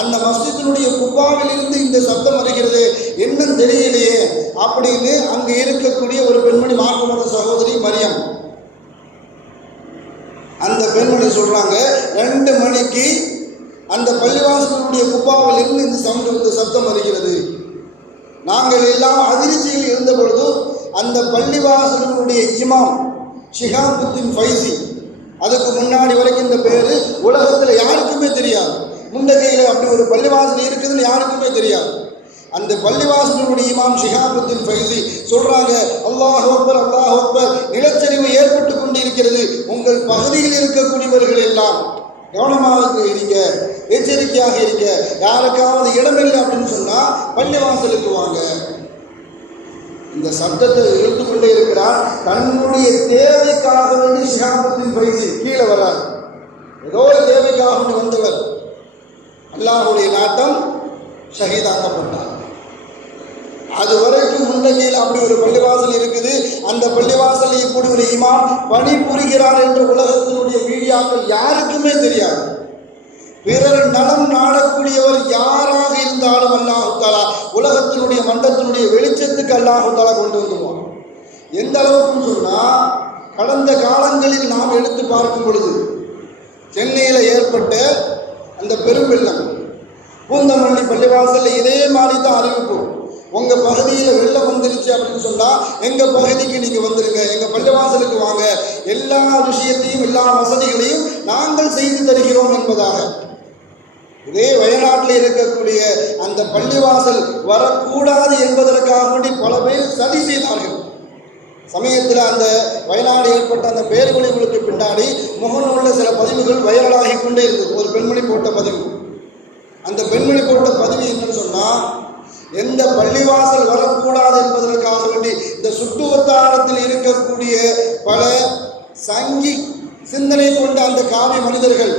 அந்த மஸ்ஜிதினுடைய குப்பாவில் இருந்து இந்த சத்தம் வருகிறது, என்னன்னு தெரியலையே அப்படின்னு அங்கே இருக்கக்கூடிய ஒரு பெண்மணி மாற்று மத சகோதரி மரியம், அந்த பெண்மணி சொல்றாங்க 2 மணிக்கு அந்த பள்ளிவாசலுடைய குப்பாவில் இருந்து இந்த சத்தம் வருகிறது. நாங்கள் எல்லாம் அதிர்ச்சியில் இருந்த பொழுது அந்த பள்ளிவாசலுடைய இமாம் ஷிஹாபுத்தீன் ஃபைசி, அதுக்கு முன்னாடி வரைக்கும் இந்த பேரு உலகத்தில் யாருக்குமே தெரியாது. முண்டகையில் அப்படி ஒரு பள்ளிவாசல் இருக்குதுன்னு யாருக்குமே தெரியாது. அந்த பள்ளிவாசலுடைய இமாம் ஷிஹாபுத்தீன் ஃபைசி சொல்றாங்க, அல்லாஹ் அக்பர், நிலச்சரிவு ஏற்பட்டு கொண்டு இருக்கிறது, உங்கள் பகுதியில் இருக்கக்கூடியவர்கள் எல்லாம் கவனமாக இருங்க, எச்சரிக்கையாக இருக்க, யாருக்காவது இடமில்லை அப்படின்னு சொன்னா பள்ளிவாசலுக்கு வாங்க. இந்த சத்தத்தை இழுத்து கொண்டே இருக்கிறார். தன்னுடைய தேவைக்காக வேண்டி ஷிஹாபுத்தீன் ஃபைசி கீழே வரார். ஏதோ ஒரு தேவைக்காக வந்தவர், அல்லாஹ்வுடைய நாட்டம், ஷஹீதாக்கப்பட்டார். அது வரைக்கும் முண்டகையில் அப்படி ஒரு பள்ளிவாசல் இருக்குது. அந்த பள்ளிவாசல் இப்படி ஒரு இமாம் பணி புரிகிறார் என்று உலகத்தினுடைய மீடியாக்கள் யாருக்குமே தெரியாது. பிறர் நலம் நாடக்கூடியவர் யாராக இருந்தாலும் அல்லாஹு தஆலா உலகத்தினுடைய மண்டத்தினுடைய வெளிச்சத்துக்கு அல்லாஹு தஆலா கொண்டு வந்துடுவான். எந்த அளவுக்கு சொன்னால், கடந்த காலங்களில் நாம் எடுத்து பார்க்கும் பொழுது சென்னையில் ஏற்பட்ட அந்த பெரும் வெள்ளம், பூந்தமல்லி பள்ளிவாசலில் இதே மாதிரி தான் அறிவிப்பு, உங்கள் பகுதியில் வெள்ளம் வந்துருச்சு அப்படின்னு சொன்னால் எங்கள் பகுதிக்கு நீங்கள் வந்துடுங்க, எங்கள் பள்ளிவாசலுக்கு வாங்க, எல்லா விஷயத்தையும் எல்லா வசதிகளையும் நாங்கள் செய்து தருகிறோம் என்பதாக. இதே வயநாட்டில் இருக்கக்கூடிய அந்த பள்ளிவாசல் வரக்கூடாது என்பதற்காக வேண்டி பல பேர் சதி செய்தார்கள். சமயத்தில் அந்த வயநாடு ஏற்பட்ட அந்த பேர்வழிகளுக்கு பின்னாடி முகநூலில் சில பதிவுகள் வைரலாகி கொண்டே இருந்தது. ஒரு பெண்மணி போட்ட பதிவு, அந்த பெண்மணி போட்ட பதிவு என்னன்னு சொன்னால், எந்த பள்ளிவாசல் வரக்கூடாது என்பதற்காக வேண்டி இந்த சுற்று வட்டாரத்தில் இருக்கக்கூடிய பல சிந்தனை கொண்ட அந்த காவி மனிதர்கள்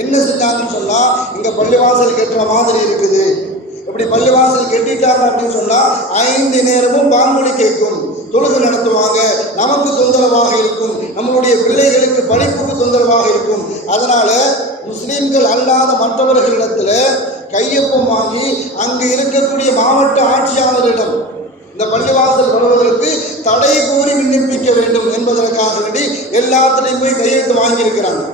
என்ன செஞ்சாங்கன்னு சொன்னா, இங்க பள்ளிவாசல் கட்டுற மாதிரி இருக்குது, இப்படி பள்ளிவாசல் கட்டிட்டாங்க அப்படின்னு சொன்னா 5 நேரமும் பாங்குடி கேட்கும், தொழுகை நடத்துவாங்க, நமக்கு தொந்தரவாக இருக்கும், நம்மளுடைய பிள்ளைகளுக்கு படிப்புக்கு தொந்தரவாக இருக்கும். அதனால முஸ்லீம்கள் அல்லாத மற்றவர்களிடத்துல கையொப்பம் வாங்கி அங்கு இருக்கக்கூடிய மாவட்ட ஆட்சியாளரிடம் இந்த பள்ளிவாசல் வருவதற்கு தடை கூறி விண்ணப்பிக்க வேண்டும் என்பதற்காக வேண்டி எல்லாத்திலையும் போய் கையெழுத்து வாங்கியிருக்கிறாங்க.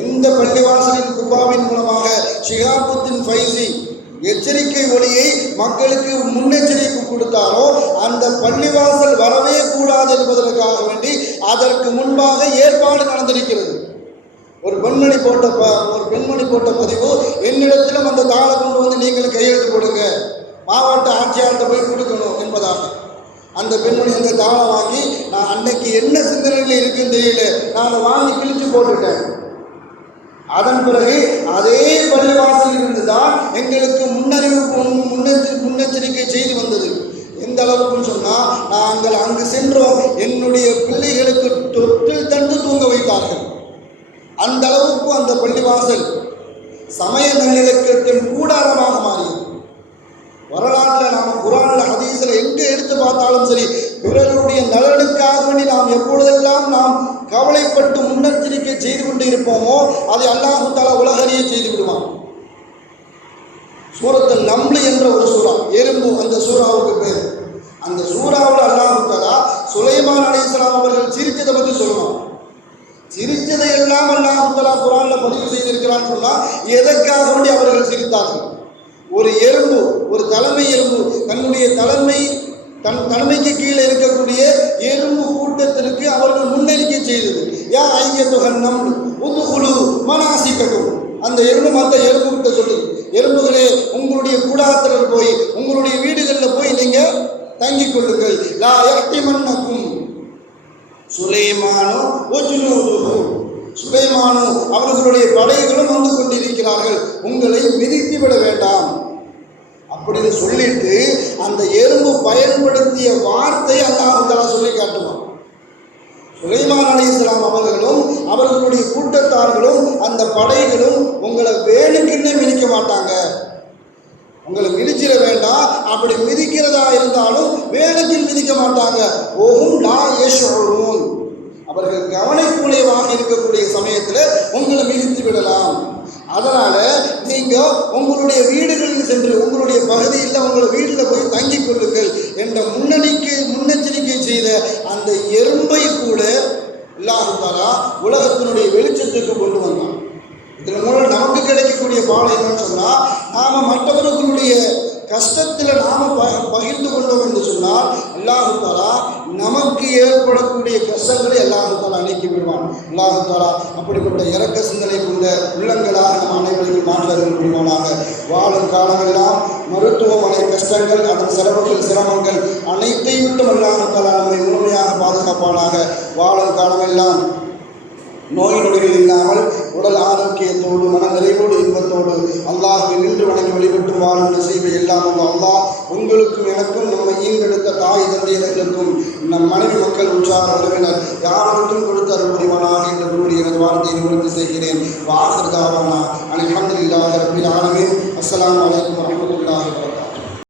எந்த பள்ளிவாசலின் குப்பாவின் மூலமாக ஷிஹாபுத்தீன் ஃபைசி எச்சரிக்கை ஒளியை மக்களுக்கு முன்னெச்சரிக்கை கொடுத்தாரோ அந்த பள்ளிவாசல் வரவே கூடாது என்பதற்காக வேண்டி அதற்கு முன்பாக ஏற்பாடு நடந்திருக்கிறது. ஒரு பெண்மணி போட்ட பதிவு, என்னிடத்திலும் அந்த தாளை கொண்டு வந்து நீங்கள் கையெழுத்து போடுங்க, மாவட்ட ஆட்சியாளர்கிட்ட போய் கொடுக்கணும் என்பதாக. அந்த பெண்மணி அந்த தாளை வாங்கி, நான் அன்னைக்கு என்ன சிந்தனையில் இருக்குன்னு தெரியல, நான் அதை வாங்கி கிழிச்சு போட்டுட்டேன். அதன் பிறகு அதே பள்ளிவாசலில் இருந்துதான் எங்களுக்கு முன்னெச்சரிக்கை செய்தி வந்தது. எந்த அளவுக்குன்னு சொன்னால், நாங்கள் அங்கு சென்றோம், என்னுடைய பிள்ளைகளுக்கு தொட்டில் தண்டு தூங்க வைத்தார்கள். அந்த அளவுக்கு அந்த பள்ளிவாசல் சமய நல்லிணக்கத்தின் கூடாரமாக மாறியது. வரலாற்றில் நாம் குர்ஆனில் ஹதீஸில் எங்கே எடுத்து பார்த்தாலும் சரி, பிறருடைய நலனுக்காக வேண்டி நாம் எப்பொழுதெல்லாம் நாம் கவலைப்பட்டு முன்னெச்சரிக்கை செய்து கொண்டு இருப்போமோ அதை அல்லாஹ் தஆலா உலகறிய செய்து விடுவான். சூரத்துல் நம்ல் என்ற ஒரு சூறா, எறும்பு அந்த சூறாவுக்கு பேர். அந்த சூறாவில் அல்லாஹ் தஆலா சுலைமான் அலைஹிஸ்ஸலாம் அவர்கள் சிரித்ததை பற்றி சொல்லுவான். சிரித்ததை எல்லாம் அல்லாஹ் தஆலா குர்ஆனில் பதிவு செய்திருக்கிறான்னு சொன்னால், எதற்காக வேண்டி அவர்கள் சிரித்தார்கள்? ஒரு எறும்பு, ஒரு தலைமை எறும்பு தன்னுடைய தலைமைக்கு கீழே இருக்கக்கூடிய எறும்பு கூட்டத்திற்கு அவர்கள் முன்னெச்சரிக்கை செய்தது. யா ஐயத்துஹன் நம்ல் உதுகுலு மனாசிகக்கும். அந்த எறும்பு மற்ற எறும்பு கிட்ட சொல்லுது, எறும்புகளே உங்களுடைய கூடாரத்தில் போய் உங்களுடைய வீடுகளில் போய் நீங்க தங்கிக் கொள்ளுங்கள். லா யஹ்திமன்னக்கும் சுலைமானு வஜ்னூதுஹு. சுலைமானு அவர்களுடைய படைகளும் வந்து கொண்டிருக்கிறார்கள், உங்களை மிதித்து விட வேண்டாம் அப்படின்னு சொல்லிட்டு அந்த எறும்பு பயன்படுத்திய வார்த்தை அல்லாஹ் தஆலா சொல்லி காட்டுவான். சுலைமான் அலைஹிஸ்ஸலாம் அவர்களும் அவர்களுடைய கூட்டத்தார்களும் அந்த படைகளும் உங்களை வேணுக்குன்னே மிதிக்க மாட்டாங்க, உங்களை மிதிச்சிட வேண்டாம், அப்படி மிதிக்கிறதா இருந்தாலும் வேணுக்கில் மிதிக்க மாட்டாங்க. ஓஹும் லா யஷ்உரூன். அவர்கள் கவனக்குறைவாக இருக்கக்கூடிய சமயத்தில் உங்களை மிதித்து விடலாம். அதனால நீங்க உங்களுடைய வீடுகளில் சென்று உங்களுடைய பகுதியில் உங்கள் வீட்டில் போய் தங்கிக் கொள்ளுங்கள் என்ற முன்னெச்சரிக்கை செய்த அந்த எறும்பை கூட அல்லாஹ் தஆலா உலகத்தினுடைய வெளிச்சத்துக்கு கொண்டு வந்தான். இதன் மூலம் நமக்கு கிடைக்கக்கூடிய பாடம் என்னன்னு சொன்னால், நாம் மற்றவர்களுடைய கஷ்டத்தில் நாம் பகிர்ந்து கொண்டோம் என்று சொன்னால் அல்லாஹ் தஆலா நமக்கு ஏற்படக்கூடிய கஷ்டங்களை அல்லாஹ் தஆலா நீக்கி விடுவான். அல்லாஹ் தஆலா அப்படிப்பட்ட இரக்க சிந்தனை கொண்ட உள்ளங்களாக நம் அனைவரையும் மாற்றர்கள் புரிவானாக. வாழும் காலமெல்லாம் மருத்துவமனை கஷ்டங்கள், அதன் செலவுகள், சிரமங்கள் அனைத்தையும் விட்டும் அல்லாஹ் தஆலா நம்மை முழுமையாக பாதுகாப்பானாக. வாழும் காலமெல்லாம் நோய் நொடிகள் இல்லாமல் உடல் ஆரோக்கியத்தோடு மன நிறைவோடு இன்பத்தோடு அல்லாஹ்வை நின்று வணங்கி வழிபட்டு வாழும் நசீபை எல்லாம் அல்லாஹ் உங்களுக்கும் எனக்கும் நம்மை ஈன்றெடுத்த தாய் தந்தையர்களுக்கும் நம் மனைவி மக்கள் உற்சாக உறவினர் யாருக்கும் கொடுத்த அருள் புரிவானாக என்று கூறி எனது வார்த்தையை நிவர்த்தி செய்கிறேன். வாஹிர் தாவானா அல்ஹம்துலில்லாஹி ரப்பில் ஆலமீன். அஸ்ஸலாமு அலைக்கும் வரஹ்மத்துல்லாஹி வபரகாத்துஹு.